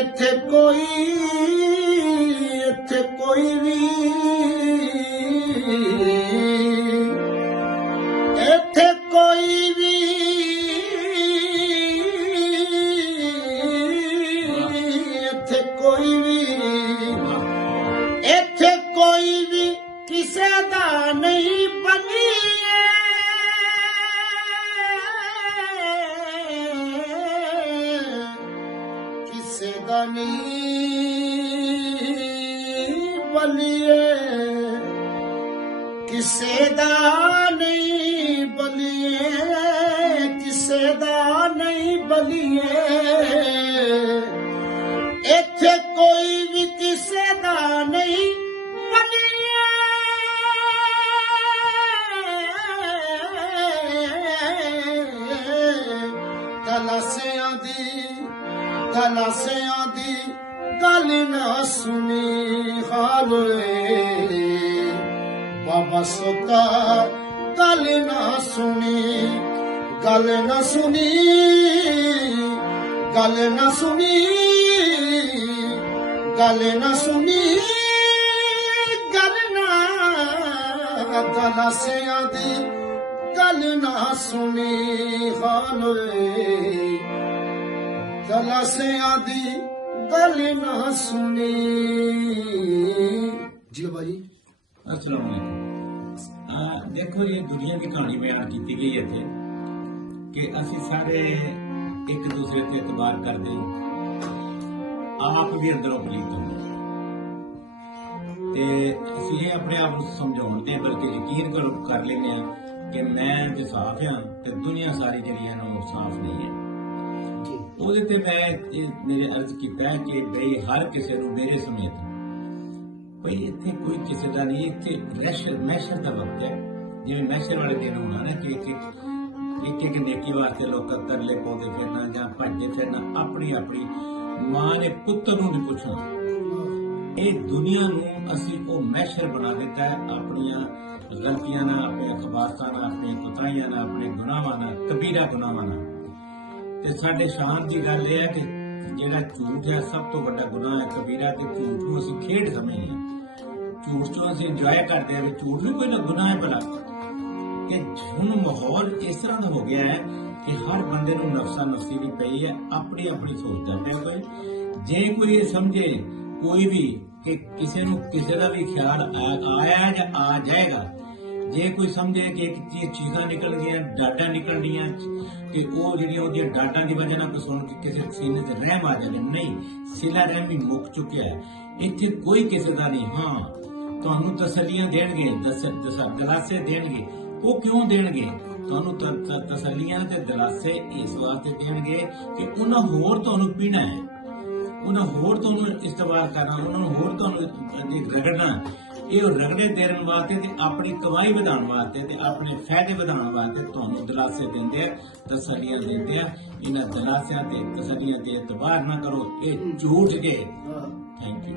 ਇੱਥੇ ਕੋਈ ਵੀ ਇੱਥੇ ਕੋਈ ਵੀ ਇੱਥੇ ਕੋਈ ਵੀ ਇੱਥੇ ਕੋਈ ਵੀ ਕਿਸੇ ਦਾ ਨਹੀਂ ਬਣੀਏ ਕਿਸੇ ਦਾ ਨਹੀਂ ਬਲੀਏ ਕਿਸੇ ਦਾ ਨਹੀਂ ਬਲੀਏ ਕਿਸੇ ਦਾ ਨਹੀਂ ਬਲੀਏ ਇੱਥੇ ਕੋਈ ਵੀ ਕਿਸੇ ਦਾ ਨਹੀਂ ਬਲੀਏ ਤਲਾਸਿਆਂ ਦੀ ਗੱਲ ਨਾ ਸੁਣੀ ਹਾਲੇ ਬਾਬਾ ਸੋਤਾ ਗੱਲ ਨਾ ਸੁਣੀ ਗੱਲ ਨਾ ਸੁਣੀ ਗੱਲ ਨਾ ਸੁਣੀ ਗੱਲ ਨਾ ਸੁਣੀ ਗੱਲ ਨਾ ਤਲਾਸਿਆਂ ਦੀ ਗੱਲ ਨਾ ਸੁਣੀ ਹਾਲੇ ਤਲਾਸਿਆਂ ਦੀ ਗੱਲ ਨਾ ਸੁਣੀ ਜੀ ਬਾਜੀ। अस्सलाम वालेकुम। देखो ये दुनिया की कहानी बयान की गई है थे कि असी सारे एक दूसरे ते एतबार करते आप भी अंदरों पलीत होंगे ते असी ये अपने आप को समझाते हैं बल्कि यकीन कर लेंगे कि मैं जो साफ हाँ ते दुनिया सारी जी साफ नहीं है। ਉਹਦੇ ਤੇ ਮੈਂ ਮੇਰੇ ਅਰਜ਼ ਕੀਤਾ ਕਿ ਬਈ ਹਰ ਕਿਸੇ ਨੂੰ ਮੇਰੇ ਸਮੇਤ ਬਈ ਇੱਥੇ ਕੋਈ ਕਿਸੇ ਦਾ ਨਹੀਂ ਇੱਥੇ ਮਹਿਸ਼ਰ ਦਾ ਵਕਤ ਹੈ ਜਿਵੇਂ ਮਹਿਸ਼ਰ ਵਾਲੇ ਦਿਨ ਹੋਣਾ ਨਾ ਕਿ ਇੱਕ ਨੇਕੀ ਵਾਸਤੇ ਲੋਕ ਤਰਲੇ ਪਾਉਂਦੇ ਫਿਰਨਾ ਜਾਂ ਭੱਜਦੇ ਫਿਰਨਾ ਆਪਣੀ ਮਾਂ ਨੇ ਪੁੱਤਰ ਨੂੰ ਨਹੀਂ ਪੁੱਛਣਾ। ਇਹ ਦੁਨੀਆ ਨੂੰ ਅਸੀਂ ਉਹ ਮਹਿਸ਼ਰ ਬਣਾ ਦਿੱਤਾ ਹੈ ਆਪਣੀਆਂ ਗਲਤੀਆਂ ਨਾਲ ਆਪਣੇ ਖਬਾਸਾਂ ਨਾਲ ਆਪਣੀਆਂ ਕੁਤਾਹੀਆਂ ਨਾਲ ਆਪਣੇ ਗੁਨਾਹਾਂ ਨਾਲ ਕਬੀਰਾ ਗੁਨਾਹਾਂ ਨਾਲ। ਤੇ ਸਾਡੇ ਸ਼ਾਨ ਦੀ ਗੱਲ ਇਹ ਹੈ ਕਿ ਜਿਹੜਾ ਝੂਠ ਹੈ ਸਭ ਤੋਂ ਵੱਡਾ ਗੁਨਾਹ ਹੈ ਕਬੀਰਾ ਤੇ ਝੂਠ ਨੂੰ ਅਸੀਂ ਖੇਡ ਸਮਝਦੇ ਹਾਂ ਝੂਠ ਤੋਂ ਅਸੀਂ ਇੰਜੋਏ ਕਰਦੇ ਹਾਂ ਝੂਠ ਵੀ ਕੋਈ ਨਾ ਗੁਨਾਹ ਹੈ ਭਲਾ ਕਿ ਹੁਣ ਮਾਹੌਲ ਇਸ ਤਰ੍ਹਾਂ ਦਾ ਹੋ ਗਿਆ ਹੈ ਕਿ ਹਰ ਬੰਦੇ ਨੂੰ ਨਫਸਾ ਨਫਸੀ ਦੀ ਪਈ ਹੈ ਆਪਣੀ ਸੋਚਦਾ ਹੈ ਕੋਈ ਜੇ ਕੋਈ ਇਹ ਸਮਝੇ ਕੋਈ ਵੀ ਕਿ ਕਿਸੇ ਨੂੰ ਕਿਸੇ ਦਾ ਵੀ ਖਿਆਲ ਆਇਆ ਜਾਂ ਆ ਜਾਏਗਾ ਜੇ ਕੋਈ ਸਮਝੇ ਕਿ ਇੱਕ ਚੀਜ਼ਾਂ ਨਿਕਲ ਗਈਆਂ ਡਾਡਾਂ ਨਿਕਲਣੀਆਂ ਕਿ ਉਹ ਜਿਹੜੀਆਂ ਉਹਦੀਆਂ ਡਾਡਾਂ ਦੀ ਵਜ੍ਹਾ ਨਾਲ ਸੁਣ ਕੇ ਕਿਸੇ ਸੀਨੇ ਤੇ ਰਹਿਮ ਆ ਜਾਵੇ ਨਹੀਂ ਸਿਲਾ ਰਹਿਮ ਹੀ ਮੁੱਕ ਚੁੱਕਿਆ ਹੈ ਇੱਥੇ ਕੋਈ ਕਿਸੇ ਦਾ ਨਹੀਂ। ਹਾਂ ਤੁਹਾਨੂੰ ਤਸੱਲੀਆਂ ਦੇਣਗੇ ਦਲਾਸੇ ਦੇਣਗੇ ਉਹ ਕਿਉਂ ਦੇਣਗੇ ਤੁਹਾਨੂੰ ਤਸੱਲੀਆਂ ਤੇ ਦਲਾਸੇ ਇਸ ਵਾਸਤੇ ਦੇਣਗੇ ਕਿ ਉਹਨਾਂ ਹੋਰ ਤੁਹਾਨੂੰ ਪੀਣਾ ਹੈ ਉਹਨਾਂ ਹੋਰ ਤੁਹਾਨੂੰ ਇਸਤੇਮਾਲ ਕਰਨਾ ਉਹਨਾਂ ਨੂੰ ਹੋਰ ਤੁਹਾਨੂੰ ਰਗੜਨਾ ਇਹ ਰਗੜੇ ਦੇਣ ਵਾਸਤੇ ਤੇ ਆਪਣੀ ਕਮਾਈ ਵਧਾਉਣ ਵਾਸਤੇ ਤੇ ਆਪਣੇ ਫਾਇਦੇ ਵਧਾਉਣ ਵਾਸਤੇ ਤੁਹਾਨੂੰ ਦਲਾਸੇ ਦਿੰਦੇ ਆ ਤਸੱਲੀਆਂ ਦਿੰਦੇ ਆ। ਇਹਨਾਂ ਦਲਾਸਿਆਂ ਤੇ ਤਸੱਲੀਆਂ ਤੇ ਇਤਬਾਰ ਨਾ ਕਰੋ ਇਹ ਝੂਠ ਕੇ। Thank you.